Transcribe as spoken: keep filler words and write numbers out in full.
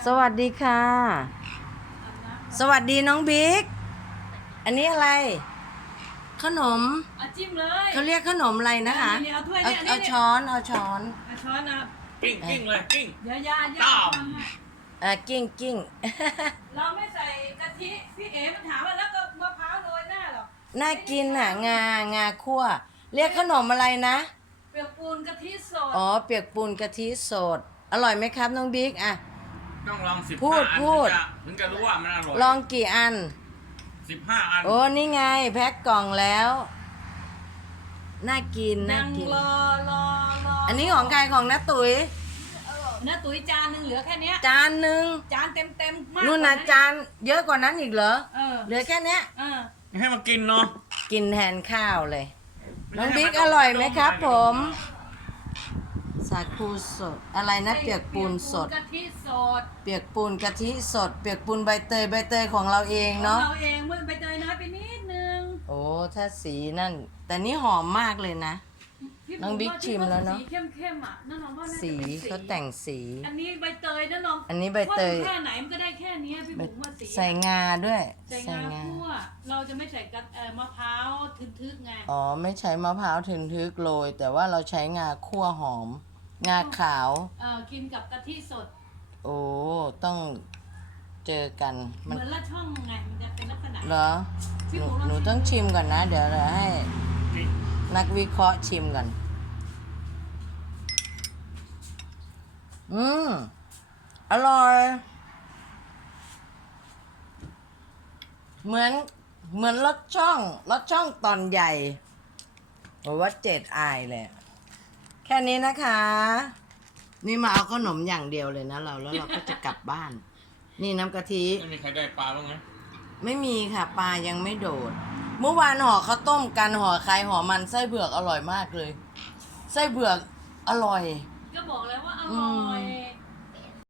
สวัสดีค่ะ สวัสดีน้องบิ๊ก อันนี้อะไร ขนมเอาจิ้มเลยเขาเรียกขนมอะไรนะคะเอาถ้วยเอาเนี่ยเอาช้อนเอาช้อนเอาช้อนนะกิ้งกิ้งเลยกิ้งเดี๋ยวยาย่าต้อมทำให้อ่ะกิ้งกิ้งเราไม่ใส่กะทิพี่เอ๋มันถามว่าแล้วก็มะพร้าวโรยหน้าหรอน่ากินอ่ะ งางาคั่ว เรียกขนมอะไรนะเปียกปูนกะทิสดอ๋อ เปียกปูนกะทิสด อร่อยไหมครับน้องบิ๊กอ่ะต้องลองสิบพูห้าดอันพูดถึงจะถึงจะรู้ว่ามันอร่อยลองกี่อันสิบห้าอันโอ้ นี่ไง แพ็คกล่องแล้ว น่ากิน น่ายังกินรอรอรออัอันนี้ของใครของน้าตุ๋ยเนื้อตุ๋ยจานหนึ่งเหลือแค่เนี้ยจานหนึ่งจานเต็มเต็มๆมากนู่นกว่นะจานเยอะกว่านั้นอีกเหรอเออเหลือแค่เนี้ยเออให้มากินเนาะกินแทนข้าวเลย น้องบิ๊กอร่อยไหมครับผม สาคูสด อะไรนะเปียกปูนสดกะทิสดเปียกปูนกะทิสด เปียกปูนใบเตยใบเตยของเราเองเนาะเราเองเมื่อใบเตยน้อยไปนิดนึงโอ้ถ้าสีนั่น แต่นี่หอมมากเลยนะพี่น้องบิ๊กชิมแล้วเนอะสีเข้มๆอ่ะน้องๆว่าน่าจะสีเป็นเขาแต่งสีอันนี้ใบเตยนะน้องอันนี้ใบเตยข้นแค่ไหนมันก็ได้แค่เนี้ยพี่บุ๋มว่าสีใส่งาด้วยใส่งาคั่วเราจะไม่ใส่กะเอ่อมะพร้าวทึกๆไงอ๋อ ไม่ใช้มะพร้าวถึงทึกโรย แต่ว่าเราใช้งาคั่วหอม งาขาวเอ่อกินกับกะทิสดโอ้ ต้องเจอกันเหมันมือนละช่องไงมันจะเป็นลักษณะเหรอพี่หนูบุ๋มลองหนูต้องชิมก่อนนะ เดี๋ยวเราให้นักวิเคราะห์ชิมก่อน อืม อร่อย เหมือน เหมือนรสช่องรสช่องตอนใหญ่บอกว่าเจ็ดอายเลย แค่นี้นะคะ นี่มาเอาขนมอย่างเดียวเลยนะเราแล้วเราก็จะกลับบ้าน นี่น้ำกะทิไม่มีใครได้ปลาบ้างไหมไม่มีค่ะปลายังไม่โดด เมื่อวานห่อข้าวต้มกันห่อใครห่อมันไส้เผือกอร่อยมากเลย ไส้เผือกอร่อยก็บอกแล้วว่าออืร่มอย